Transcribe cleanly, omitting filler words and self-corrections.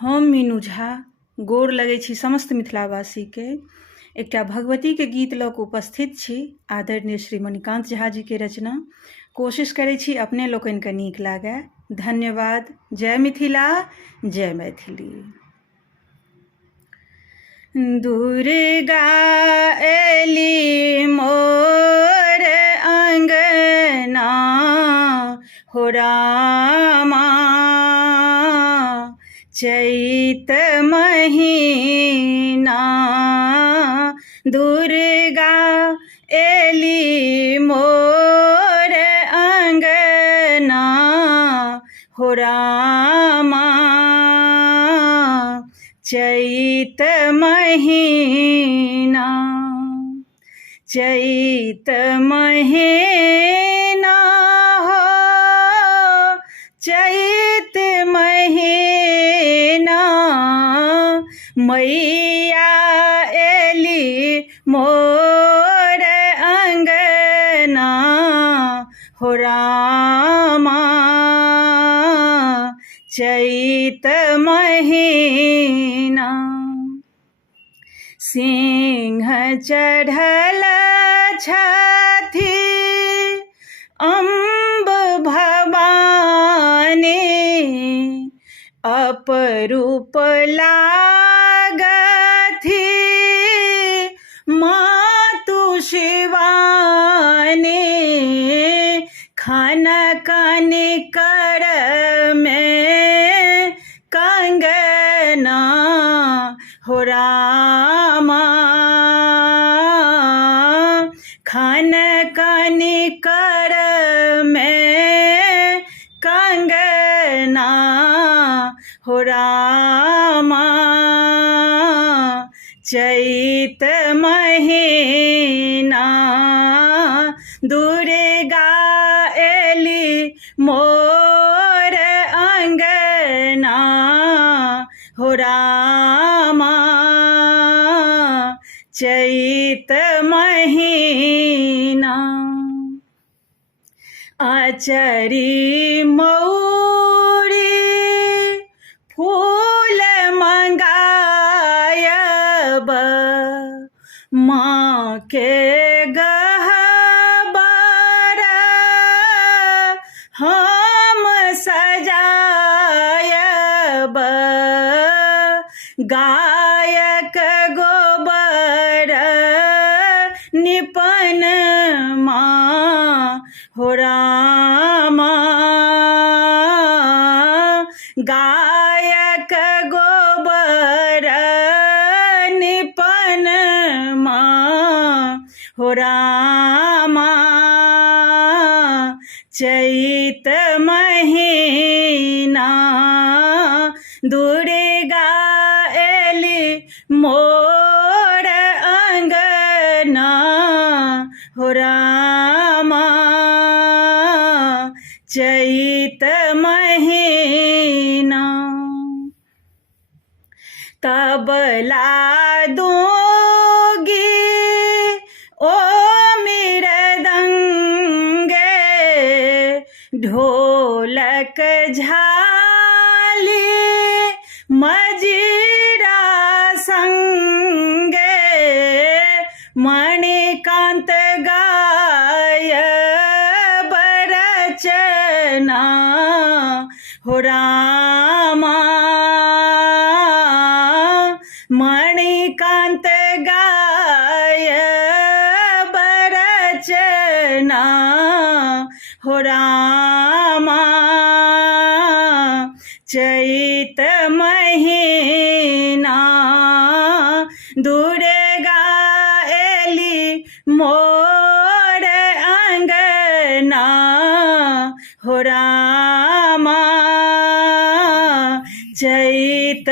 हम मीनू झा गोर लगै छी समस्त मिथिलावासीके। एकटा भगवतीके गीत लऽ कऽ उपस्थित छी, आदरणीय श्री मणिकान्त झा जीके रचना। कोशिश करै छी अपने लोकनिके नीक लागै। धन्यवाद। जय मिथिला, जय मैथिली। दुर्गा एली मोर अंगना हो रामा, चैत महीना दुर्गा एली मोर अंगना हो रामा, चैत महीना। चैत महीना हो, चैत महीना, मैया एली मोर अंगना हो रामा, चैत महीना। सिंह चढ़ल छथि अम्ब भवानी, अपरूप लागथि मातु शिवानी, खन खन कर में कंगना हो रामा, खन खन कर में कंगना हो रामा, चैत महीना दुर्गा एली मोर अंगना हो रामा, चैत महीना। आचरी मौरी फूल मंगायब, माँ के गहबर हम सजायब, गायक गोबर निपन माँ हो रामा, गायक गोबर निपन माँ हो रामा, चैत महीना दुर्गा एली मोर अंगना हो रामा, चैत महीना। तबला दूंगी ओ मृदंगे, ढोलक झाली मजीरा संगे, मणिकान्त गायब रचना हो रामा, मणिकान्त गायब रचना हो रामा, चैत महीना दुर्गा एली मोर अंगना हो रामा, चैत